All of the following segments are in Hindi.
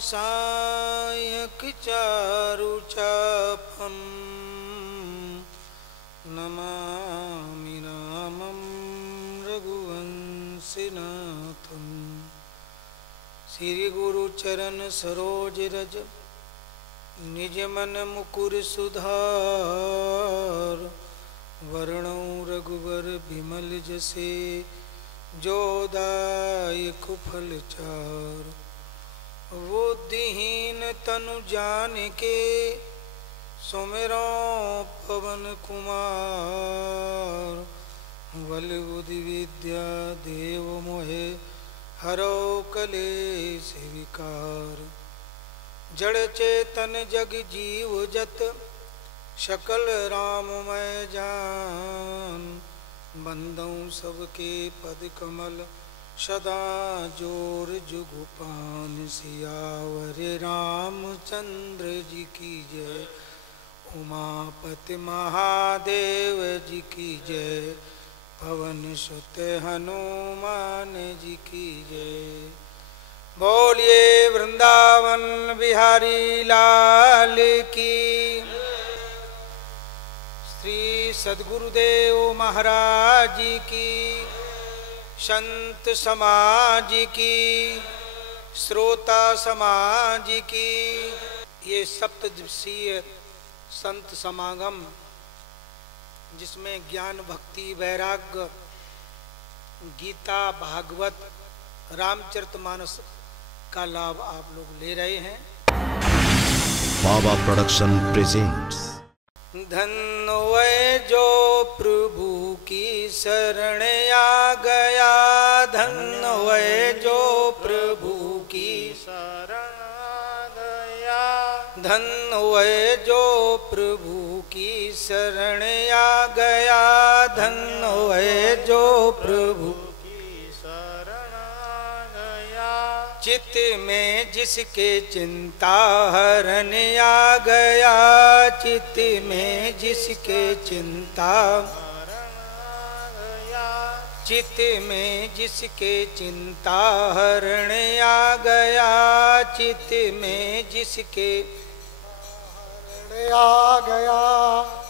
सायक चारुचापम नमामि रामं रघुवंशिनाथम्। श्री गुरु चरण सरोज रज निज मन मुकुर सुधार। वर्णौ रघुवर बिमल जसे जो दायक फल चार। बुद्धिहीन तनु जानिके सुमिरो पवन कुमार। बल बुद्धि विद्या देव मोहे हरो कलेश विकार। जड़ चेतन जग जीव जत सकल राममय जान। बंदौ सबके पद कमल सदा जोर जुगुपान। सियावर रामचंद्र जी की जय। उमापति महादेव जी की जय। पवन सुत हनुमान जी की जय। बोलिए वृंदावन बिहारी लाल की। श्री सद्गुरुदेव महाराज की। संत समाज की, श्रोता समाज की। ये सप्तदिवसीय संत समागम जिसमें ज्ञान भक्ति वैराग्य गीता भागवत रामचरितमानस का लाभ आप लोग ले रहे हैं। बाबा प्रोडक्शन प्रेजेंट्स। धन्य है जो प्रभु की शरण आ गया। धन्य है जो प्रभु की शरण आ गया। धन्य है जो प्रभु की शरण आ गया। धन्य है जो प्रभु चित्त में जिसके चिंता हरण आ गया। चित्त में जिसके चिंता चित्त में जिसके चिंता हरण आ गया। चित्त में जिसके आ गया।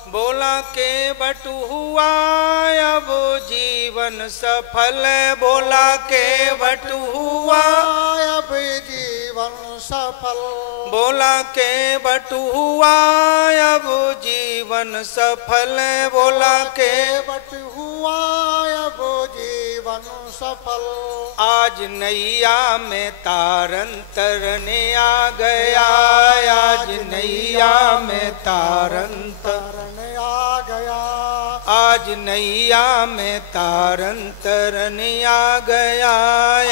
बोला के बटु हुआ अब जीवन सफल। बोला के बटु हुआ अब जीवन सफल। बोला के बटु हुआ अब जीवन सफल। बोला के बटु हुआ अब जीवन सफल। आज नैया में तारन तरने आ गया। आज नैया में तारन तरने आ गया। आज नैया में तारन तरने आ गया।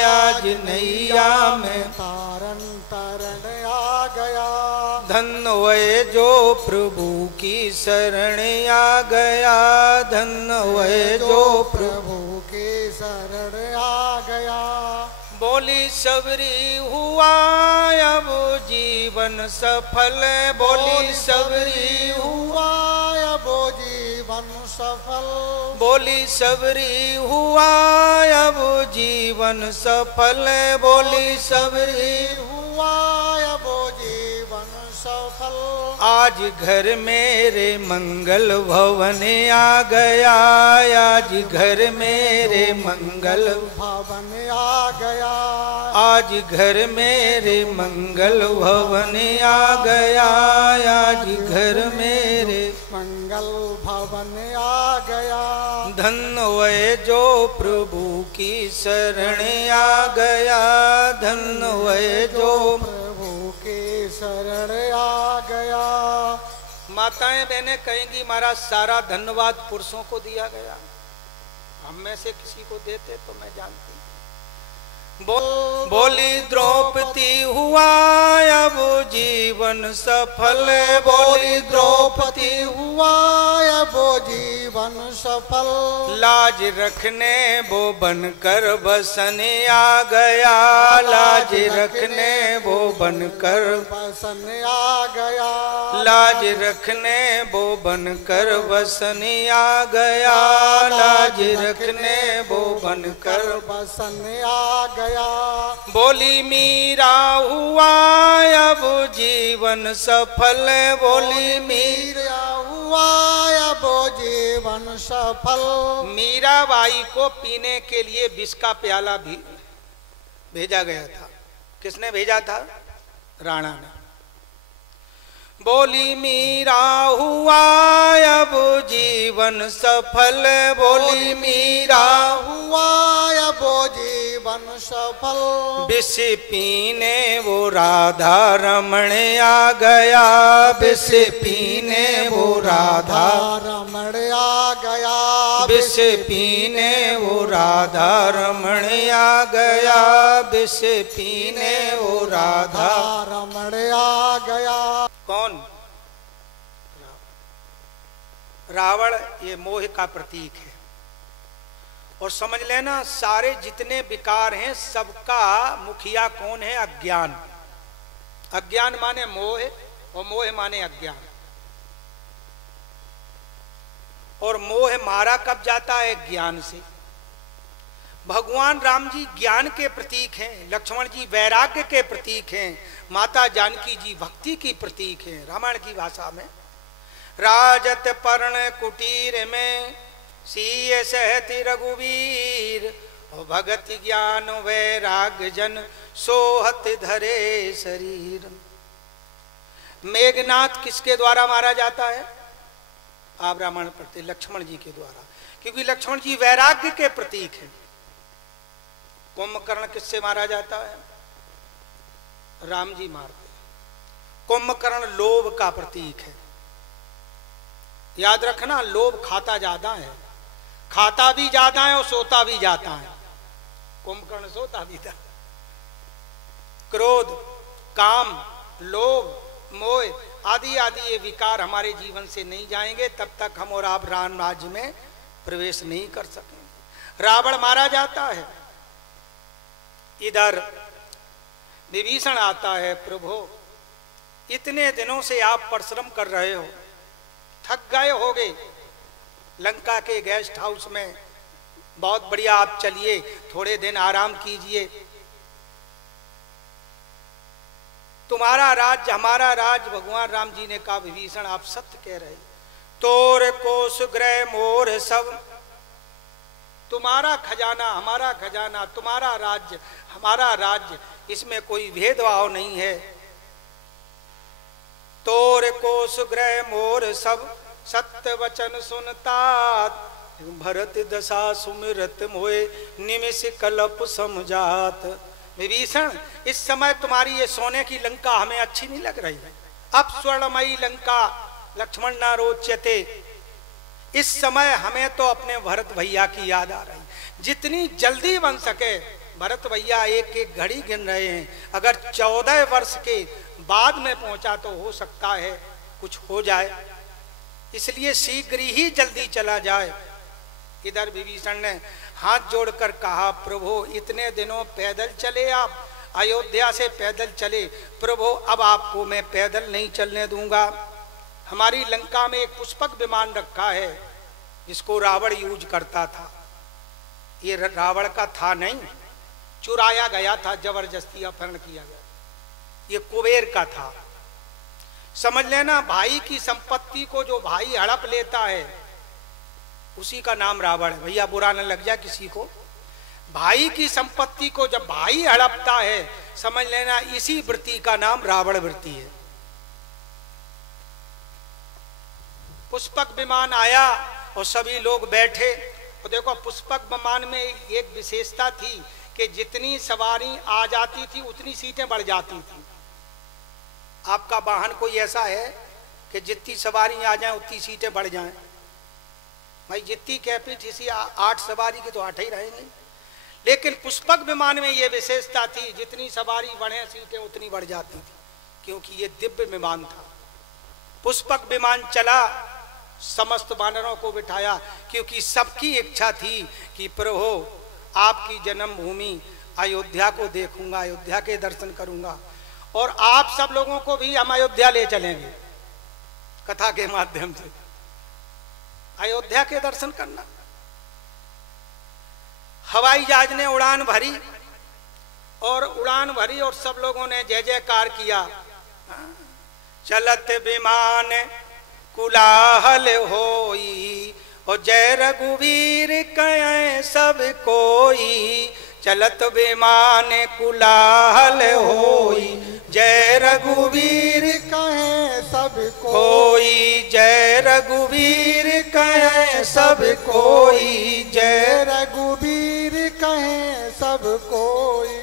आज नैया में तारन तरने आ गया। धन्य है जो प्रभु की शरण आ गया। धन्य है जो प्रभु की शरण आ गया। बोली सबरी हुआ अब जीवन सफल। बोली सबरी हुआ अब जीवन सफल। बोली सबरी हुआ अब जीवन सफल। बोली सबरी हुआ अब जीवन सफल। आज घर मेरे मंगल भवन आ गया। आज घर मेरे मंगल भवन आ गया। आज घर मेरे मंगल भवन आ गया। आज घर मेरे मंगल भवन आ गया। धन्य है जो प्रभु की शरण आ गया। धन्य है जो प्रभु की शरण आ गया। माताएं बहनें कहेंगी महाराज सारा धन्यवाद पुरुषों को दिया गया। हम में से किसी को देते तो मैं जानती। बोली द्रौपदी हुआ अब जीवन सफल। बोली द्रौपदी हुआ अब जीवन सफल। लाज रखने वो बनकर बसन आ गया। लाज रखने वो बनकर बसन आ गया, लाज रखने वो बनकर बसन आ गया, लाज रखने वो बनकर बसन आ गया। बोली मीरा हुआ अब जीवन सफल, बोली मीरा हुआ अब जीवन सफल। मीराबाई को पीने के लिए विष का प्याला भी भेजा गया था। किसने भेजा था? राणा ने। बोली मीरा हुआ अब जीवन सफल, बोली मीरा हुआ अब जीवन सफल। विष पीने वो राधा रमण आ गया, विष पीने वो राधा रमण आ गया, विष पीने वो राधा रमण आ गया, विष पीने वो राधा रमण आ गया। कौन? रावण ये मोह का प्रतीक है। और समझ लेना सारे जितने विकार हैं सबका मुखिया कौन है? अज्ञान। अज्ञान माने मोह और मोह माने अज्ञान। और मोह मारा कब जाता है? ज्ञान से। भगवान राम जी ज्ञान के प्रतीक हैं, लक्ष्मण जी वैराग्य के प्रतीक हैं, माता जानकी जी भक्ति की प्रतीक हैं। रामायण की भाषा में राजत पर्ण कुटीर में सीय सहति रघुवीर, और भगत ज्ञान वैराग्य जन सोहत धरे शरीर। मेघनाथ किसके द्वारा मारा जाता है? आप रामायण पढ़ते, लक्ष्मण जी के द्वारा, क्योंकि लक्ष्मण जी वैराग्य के प्रतीक हैं। कुंभकर्ण किससे मारा जाता है? राम जी मारते। कुंभकर्ण लोभ का प्रतीक है। याद रखना, लोभ खाता ज्यादा है, खाता भी ज्यादा है और सोता भी जाता है। कुंभकर्ण सोता भी था। क्रोध, काम, लोभ, मोह आदि आदि ये विकार हमारे जीवन से नहीं जाएंगे तब तक हम और आप राम राज्य में प्रवेश नहीं कर सकेंगे। रावण मारा जाता है। इधर विभीषण आता है, प्रभु इतने दिनों से आप परिश्रम कर रहे हो, थक गए होगे लंका के गेस्ट हाउस में, बहुत बढ़िया, आप चलिए थोड़े दिन आराम कीजिए। तुम्हारा राज्य हमारा राज्य। भगवान राम जी ने कहा, विभीषण आप सत्य कह रहे, तोर कोस गृह मोर सब, तुम्हारा खजाना हमारा खजाना, तुम्हारा राज्य हमारा राज्य, इसमें कोई भेदभाव नहीं है। तोर कोस गृह मोर सब, सत्य वचन सुनता, भरत दशा सुमिरत मोए, निमिष कल्प समझात। विभीषण इस समय तुम्हारी ये सोने की लंका हमें अच्छी नहीं लग रही है। अब स्वर्णमयी लंका लक्ष्मण न रोचते, इस समय हमें तो अपने भरत भैया की याद आ रही। जितनी जल्दी बन सके, भरत भैया एक एक घड़ी गिन रहे हैं, अगर 14 वर्ष के बाद में पहुंचा तो हो सकता है कुछ हो जाए, इसलिए शीघ्र ही जल्दी चला जाए। इधर विभीषण ने हाथ जोड़कर कहा, प्रभु इतने दिनों पैदल चले आप, अयोध्या से पैदल चले, प्रभु अब आपको मैं पैदल नहीं चलने दूंगा। हमारी लंका में एक पुष्पक विमान रखा है जिसको रावण यूज करता था। ये रावण का था नहीं, चुराया गया था, जबरदस्ती अपहरण किया गया। ये कुबेर का था। समझ लेना, भाई की संपत्ति को जो भाई हड़प लेता है उसी का नाम रावण है। भैया बुरा न लग जाए किसी को। भाई की संपत्ति को जब भाई हड़पता है, समझ लेना इसी वृत्ति का नाम रावण वृत्ति है। पुष्पक विमान आया और सभी लोग बैठे। और देखो, पुष्पक विमान में एक विशेषता थी कि जितनी सवारी आ जाती थी उतनी सीटें बढ़ जाती थी। आपका वाहन कोई ऐसा है कि जितनी सवारी आ जाए उतनी सीटें बढ़ जाएं? भाई जितनी कैपेसिटी 8 सवारी की तो 8 ही रहेंगे। लेकिन पुष्पक विमान में ये विशेषता थी, जितनी सवारी बढ़े सीटें उतनी बढ़ जाती थी, क्योंकि ये दिव्य विमान था। पुष्पक विमान चला, समस्त वानरों को बिठाया, क्योंकि सबकी इच्छा थी कि प्रभु आपकी जन्मभूमि अयोध्या को देखूंगा, अयोध्या के दर्शन करूंगा। और आप सब लोगों को भी हम अयोध्या ले चलेंगे कथा के माध्यम से, अयोध्या के दर्शन करना। हवाई जहाज ने उड़ान भरी और सब लोगों ने जय जयकार किया। चलत विमान कुलाहल होई और जय रघुवीर कहें सब कोई। चलत विमान कुलाहल होई जय रघुवीर कहें सब कोई। जय रघुवीर कहें सब कोई। जय रघुवीर कहें सब कोई।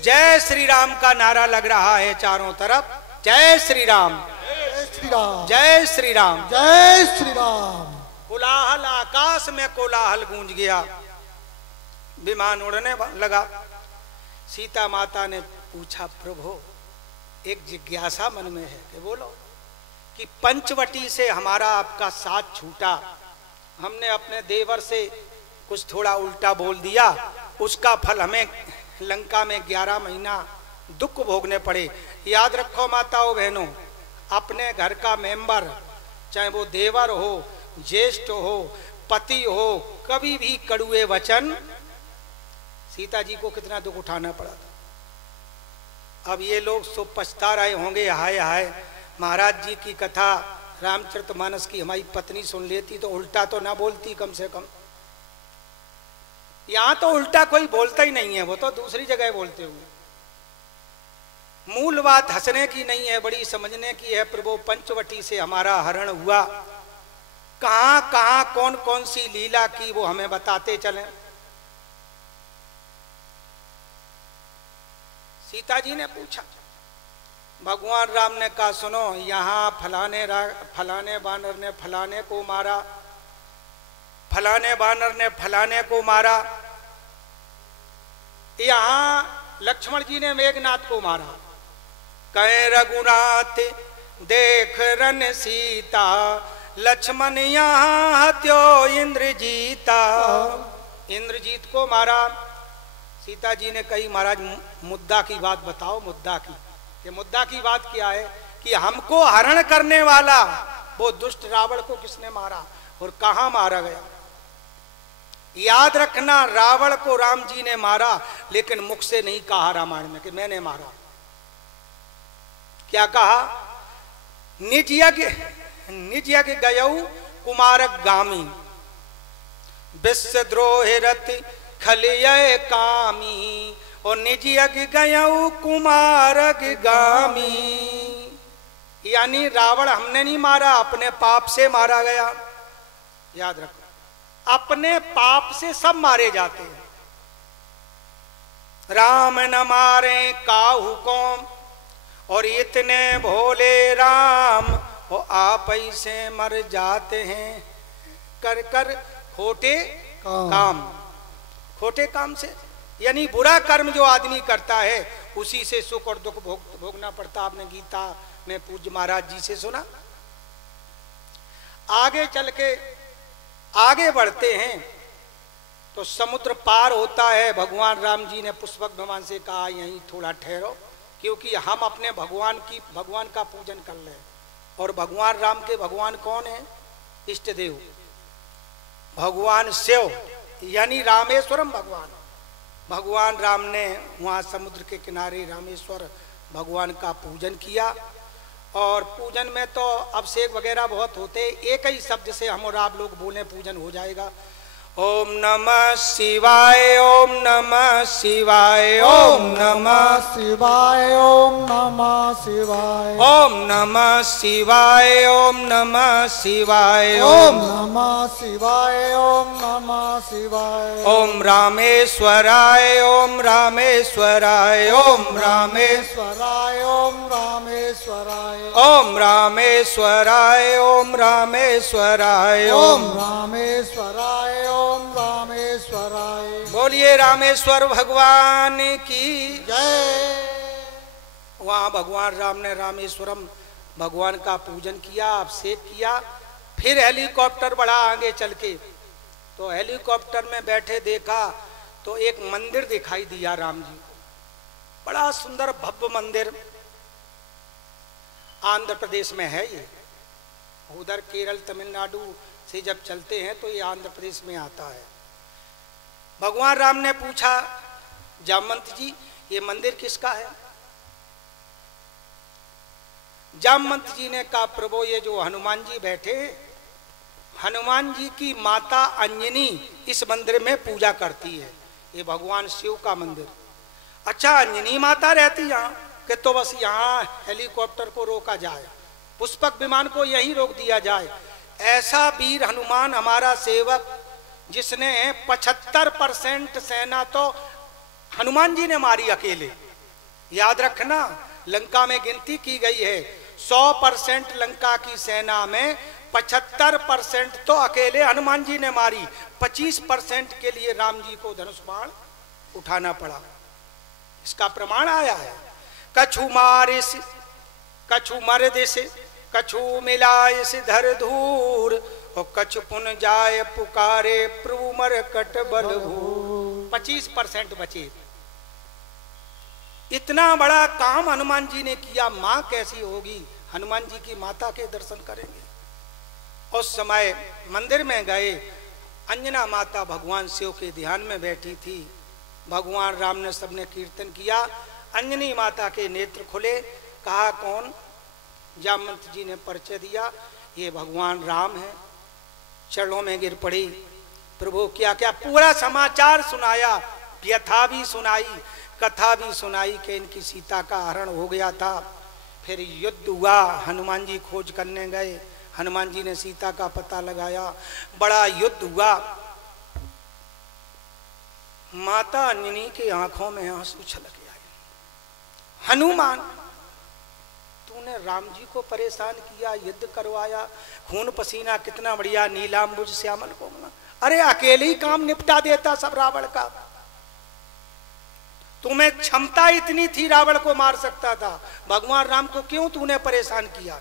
जय श्री राम का नारा लग रहा है चारों तरफ। जय श्री राम, जय श्री राम, जय श्री राम, जय श्री राम। कोलाहल, आकाश में कोलाहल गूंज गया। विमान उड़ने लगा। सीता माता ने पूछा, प्रभु एक जिज्ञासा मन में है कि बोलो, कि पंचवटी से हमारा आपका साथ छूटा, हमने अपने देवर से कुछ थोड़ा उल्टा बोल दिया, उसका फल हमें लंका में 11 महीना दुख भोगने पड़े। याद रखो माताओं बहनों, अपने घर का मेंबर, चाहे वो देवर हो, ज्येष्ठ हो, पति हो, कभी भी कड़ुए वचन, सीता जी को कितना दुख उठाना पड़ा था। अब ये लोग सो पछता रहे होंगे, हाय हाय महाराज जी की कथा रामचरितमानस की हमारी पत्नी सुन लेती तो उल्टा तो ना बोलती कम से कम। यहां तो उल्टा कोई बोलता ही नहीं है, वो तो दूसरी जगह बोलते हुए। मूल बात हंसने की नहीं है, बड़ी समझने की है। प्रभु पंचवटी से हमारा हरण हुआ, कहां कहां कौन कौन सी लीला की वो हमें बताते चलें। सीता जी ने पूछा, भगवान राम ने कहा, सुनो यहाँ फलाने बानर ने फलाने को मारा, फलाने बानर ने फलाने को मारा। यहाँ लक्ष्मण जी ने मेघनाथ को मारा। कहे रघुनाथ देख रन सीता, लक्ष्मण यहाँ हत्यो इंद्रजीता। इंद्रजीत को मारा। सीता जी ने कही, महाराज मुद्दा की बात बताओ, मुद्दा की। ये मुद्दा की बात क्या है कि हमको हरण करने वाला वो दुष्ट रावण को किसने मारा और कहां मारा गया। याद रखना, रावण को राम जी ने मारा, लेकिन मुख से नहीं कहा रामायण में कि मैंने मारा। क्या कहा? निज यज्ञ गयऊ कुमारक गामी, विश्वद्रोह रति खलिय कामी। और निज यज्ञ गयऊ कुमारक गामी, यानी रावण हमने नहीं मारा, अपने पाप से मारा गया। याद रखो, अपने पाप से सब मारे जाते हैं। राम न मारे काहू कौम, और इतने भोले राम वो आप ही से मर जाते हैं। कर कर खोटे काम, खोटे काम से, यानी बुरा कर्म जो आदमी करता है उसी से सुख और दुख भोगना पड़ता। आपने गीता में पूज्य महाराज जी से सुना। आगे चल के आगे बढ़ते हैं तो समुद्र पार होता है। भगवान राम जी ने पुष्पक भगवान से कहा, यहीं थोड़ा ठहरो, क्योंकि हम अपने भगवान का पूजन कर ले। और भगवान राम के भगवान कौन है? इष्ट देव भगवान शिव, यानी रामेश्वरम भगवान राम ने वहाँ समुद्र के किनारे रामेश्वर भगवान का पूजन किया। और पूजन में तो अभिषेक वगैरह बहुत होते, एक ही शब्द से हम और आप लोग बोले पूजन हो जाएगा। ओम नमः शिवाय, ओम नमः शिवाय, ओम नमः शिवाय, ओम नमः शिवाय, ओम नमः शिवाय, ओम नमः शिवाय, ओम नमः शिवाय, ओम नमः शिवाय, ओम रामेश्वराय, ओम रामेश्वराय, ओम रामेश्वराय, ओम रामेश्वराय, ओम रामेश्वराय, ओम रामेश्वराय, ओम रामेश्वराय, ओम रामेश्वराय। बोलिए रामेश्वर भगवान की जय। वहाँ भगवान राम ने रामेश्वरम भगवान का पूजन किया, अभिषेक किया। फिर हेलीकॉप्टर बढ़ा आगे चल के, तो हेलीकॉप्टर में बैठे देखा तो एक मंदिर दिखाई दिया राम जी को, बड़ा सुंदर भव्य मंदिर। आंध्र प्रदेश में है ये, उधर केरल तमिलनाडु से जब चलते हैं तो ये आंध्र प्रदेश में आता है। भगवान राम ने पूछा जामवंत जी ये मंदिर किसका है? जामवंत जी ने कहा प्रभु ये जो हनुमान जी बैठे, हनुमान जी की माता अंजनी इस मंदिर में पूजा करती है, ये भगवान शिव का मंदिर। अच्छा अंजनी माता रहती यहाँ कि तो बस यहाँ हेलीकॉप्टर को रोका जाए, पुष्पक विमान को यहीं रोक दिया जाए। ऐसा वीर हनुमान हमारा सेवक जिसने 75% सेना तो हनुमान जी ने मारी अकेले। याद रखना लंका में गिनती की गई है 100% लंका की सेना में 75% तो अकेले हनुमान जी ने मारी, 25% के लिए राम जी को धनुष बाण उठाना पड़ा। इसका प्रमाण आया है। कछु मारे से कछु मर्द से कछु मिलाए से धर धूर और कछु पुन जाए पुकारे प्रभु मर कट बल भूर। 25% बचे। इतना बड़ा काम हनुमान जी ने किया, मां कैसी होगी? हनुमान जी की माता के दर्शन करेंगे। उस समय मंदिर में गए, अंजना माता भगवान शिव के ध्यान में बैठी थी। भगवान राम ने सबने कीर्तन किया, अंजनी माता के नेत्र खुले। कहा कौन? जामवंत जी ने परिचय दिया, ये भगवान राम है। चरणों में गिर पड़ी। प्रभु क्या क्या पूरा समाचार सुनाया, व्यथा भी सुनाई, कथा भी सुनाई कि इनकी सीता का हरण हो गया था। फिर युद्ध हुआ, हनुमान जी खोज करने गए, हनुमान जी ने सीता का पता लगाया, बड़ा युद्ध हुआ। माता अंजनी की आंखों में आंसू छलक आए। हनुमान तूने राम जी को परेशान किया, युद्ध करवाया, खून पसीना कितना बढ़िया, नीलांबुज श्यामल कोमल, अरे अकेले ही काम निपटा देता सब रावण का। तुम्हें क्षमता इतनी थी, रावण को मार सकता था, भगवान राम को क्यों तूने परेशान किया?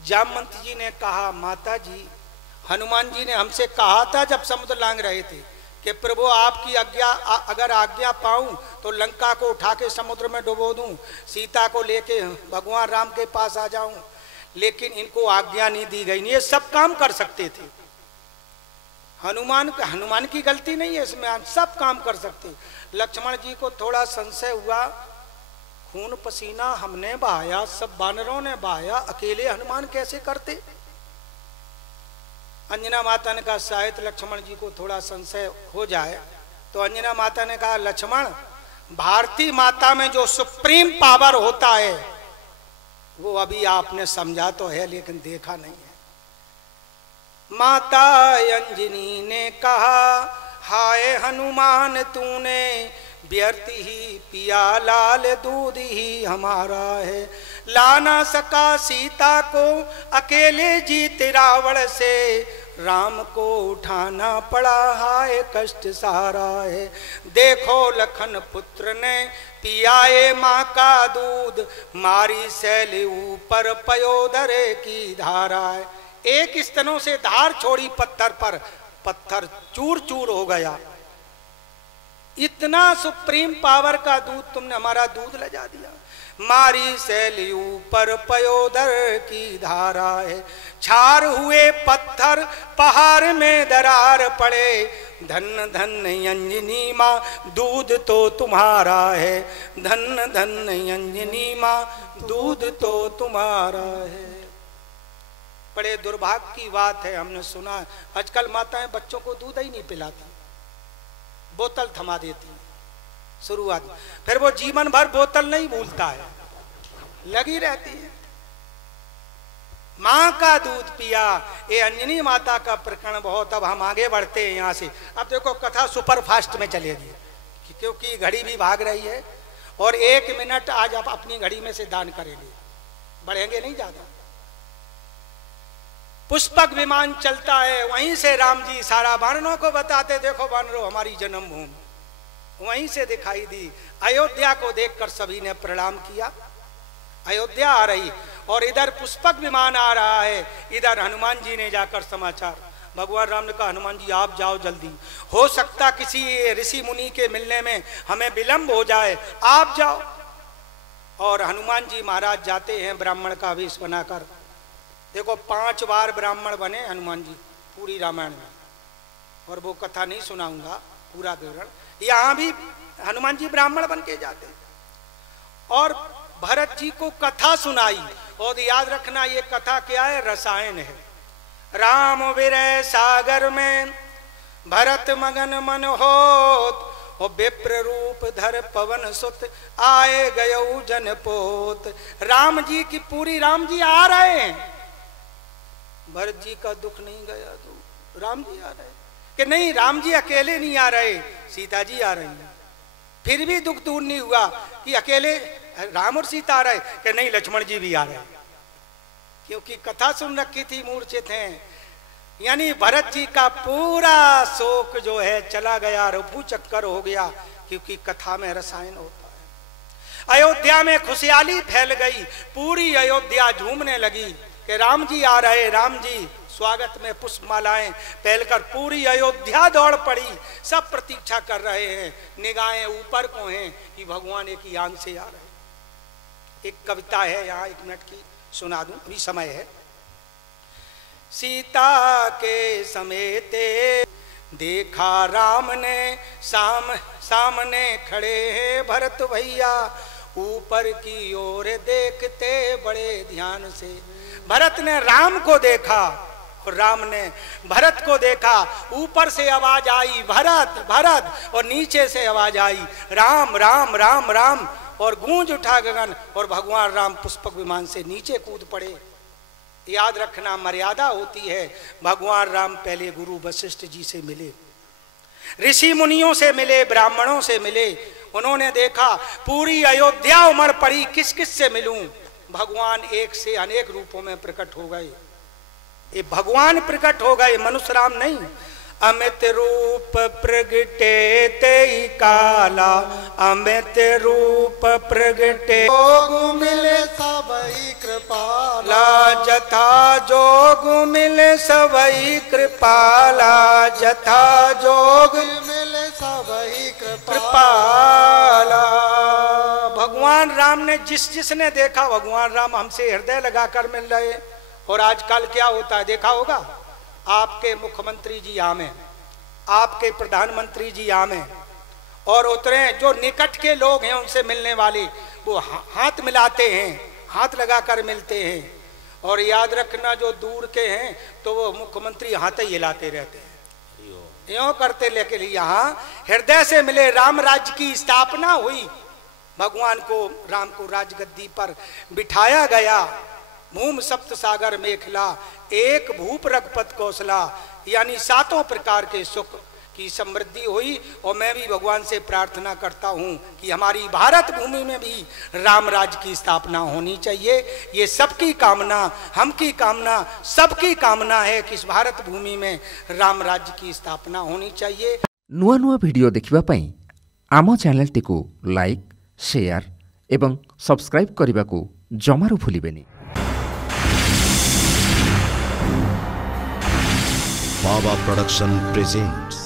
जामवंत जी ने कहा माता जी, हनुमान जी ने हमसे कहा था जब समुद्र लांग रहे थे कि प्रभु आपकी आज्ञा, अगर आज्ञा पाऊं तो लंका को उठा के समुद्र में डुबो दूं, सीता को लेके भगवान राम के पास आ जाऊं, लेकिन इनको आज्ञा नहीं दी गई। ये सब काम कर सकते थे। हनुमान की गलती नहीं है इसमें, सब काम कर सकते। लक्ष्मण जी को थोड़ा संशय हुआ, खून पसीना हमने बहाया, सब बानरों ने बहाया, अकेले हनुमान कैसे करते? अंजना माता ने कहा शायद लक्ष्मण जी को थोड़ा संशय हो जाए। तो अंजना माता ने कहा लक्ष्मण, भारती माता में जो सुप्रीम पावर होता है वो अभी आपने समझा तो है लेकिन देखा नहीं है। माता अंजनी ने कहा हाय हनुमान तूने व्यर्थ ही पिया, लाल दूध ही हमारा है, ला ना सका सीता को अकेले जीत रावण से, राम को उठाना पड़ा हाय कष्ट सारा है। देखो लखन पुत्र ने पियाए माँ का दूध, मारी शैल ऊपर पयोदरे की धारा है। एक स्तनों से धार छोड़ी पत्थर पर, पत्थर चूर चूर हो गया। इतना सुप्रीम पावर का दूध तुमने हमारा दूध ले जा दिया। मारी शैली ऊपर पयोदर की धारा है, छार हुए पत्थर पहाड़ में दरार पड़े, धन धन अंजनी माँ दूध तो तुम्हारा है, धन धन अंजनी माँ दूध तो तुम्हारा है। बड़े दुर्भाग्य की बात है, हमने सुना आजकल माताएं बच्चों को दूध ही नहीं पिलाती, बोतल थमा देती है शुरुआत में, फिर वो जीवन भर बोतल नहीं भूलता है, लगी रहती है। माँ का दूध पिया, ये अंजनी माता का प्रकरण बहुत। अब हम आगे बढ़ते हैं यहाँ से। अब देखो कथा सुपर फास्ट में चलेगी क्योंकि घड़ी भी भाग रही है और 1 मिनट आज आप अपनी घड़ी में से दान करेंगे, बढ़ेंगे नहीं ज्यादा। पुष्पक विमान चलता है, वहीं से राम जी सारा वानरों को बताते देखो वानरों हमारी जन्मभूमि, वहीं से दिखाई दी। अयोध्या को देखकर सभी ने प्रणाम किया। अयोध्या आ रही और इधर पुष्पक विमान आ रहा है, इधर हनुमान जी ने जाकर समाचार, भगवान राम ने कहा हनुमान जी आप जाओ जल्दी, हो सकता किसी ऋषि मुनि के मिलने में हमें विलंब हो जाए, आप जाओ। और हनुमान जी महाराज जाते हैं ब्राह्मण का वेश बनाकर। देखो 5 बार ब्राह्मण बने हनुमान जी पूरी रामायण में, और वो कथा नहीं सुनाऊंगा पूरा विवरण। यहाँ भी हनुमान जी ब्राह्मण बन के जाते हैं और भरत जी को कथा सुनाई। और याद रखना ये कथा क्या है, रसायन है। राम विरह सागर में भरत मगन मन होत, और विप्र रूप धर पवन सुत आए गयऊ जनपोत। राम जी की पूरी, राम जी आ रहे हैं, भरत जी का दुख नहीं गया तो राम जी आ रहे कि नहीं, राम जी अकेले नहीं आ रहे, सीता जी आ रही हैं। फिर भी दुख दूर नहीं हुआ कि अकेले राम और सीता आ रहे कि नहीं, लक्ष्मण जी भी आ रहे, क्योंकि कथा सुन रखी थी, मूर्छित हैं। यानी भरत जी का पूरा शोक जो है चला गया, रफू चक्कर हो गया, क्योंकि कथा में रसायन होता है। अयोध्या में खुशहाली फैल गई, पूरी अयोध्या झूमने लगी कि राम जी आ रहे, राम जी स्वागत में पुष्पमालाएं फैलकर पूरी अयोध्या दौड़ पड़ी। सब प्रतीक्षा कर रहे हैं, निगाहें ऊपर को हैं कि भगवान एक ही आंग से आ रहे। एक कविता है यहाँ, 1 मिनट की सुना दूं, अभी समय है। सीता के समेते देखा राम ने, सामने खड़े हैं भरत भैया, ऊपर की ओर देखते बड़े ध्यान से। भरत ने राम को देखा और राम ने भरत को देखा। ऊपर से आवाज आई भरत भरत, और नीचे से आवाज आई राम राम राम राम, और गूंज उठा गगन, और भगवान राम पुष्पक विमान से नीचे कूद पड़े। याद रखना मर्यादा होती है। भगवान राम पहले गुरु वशिष्ठ जी से मिले, ऋषि मुनियों से मिले, ब्राह्मणों से मिले। उन्होंने देखा पूरी अयोध्या उमड़ पड़ी, किस किस से मिलूं। भगवान एक से अनेक रूपों में प्रकट हो गए। ये भगवान प्रकट हो गए, मनुष्य राम नहीं। अमित रूप प्रगटे तेई काला, अमित रूप प्रगटे जोग मिले सबई कृपाला, जथा जोग मिले सबई कृपाला, जथा जोग मिले सबई कृपाला। भगवान राम ने जिसने देखा, भगवान राम हमसे हृदय लगाकर मिल रहे। और आजकल क्या होता है, देखा होगा, आपके मुख्यमंत्री जी आमे, आपके प्रधानमंत्री जी आमे, और उतरे जो निकट के लोग हैं उनसे मिलने वाले, वो हाथ मिलाते हैं, हाथ लगाकर मिलते हैं। और याद रखना जो दूर के हैं तो वो मुख्यमंत्री हाथ ही हिलाते रहते हैं, यूं करते। लेकिन यहाँ हृदय से मिले, राम राज्य की स्थापना हुई, भगवान को राम को राजगद्दी पर बिठाया गया। भूम सप्त सागर मेखला, एक भूप रघुपत कौशला, यानी 7 प्रकार के सुख की समृद्धि हुई। और मैं भी भगवान से प्रार्थना करता हूँ कि हमारी भारत भूमि में भी राम राज्य की स्थापना होनी चाहिए। ये सबकी कामना, हम की कामना, सबकी कामना है कि इस भारत भूमि में राम राज्य की स्थापना होनी चाहिए। नुआ नुआ वीडियो देखिबा पई आम चैनल टिको लाइक, शेयर एवं सब्सक्राइब करने को जमारू भूलिबेनी। बाबा प्रोडक्शन प्रेजेंट्स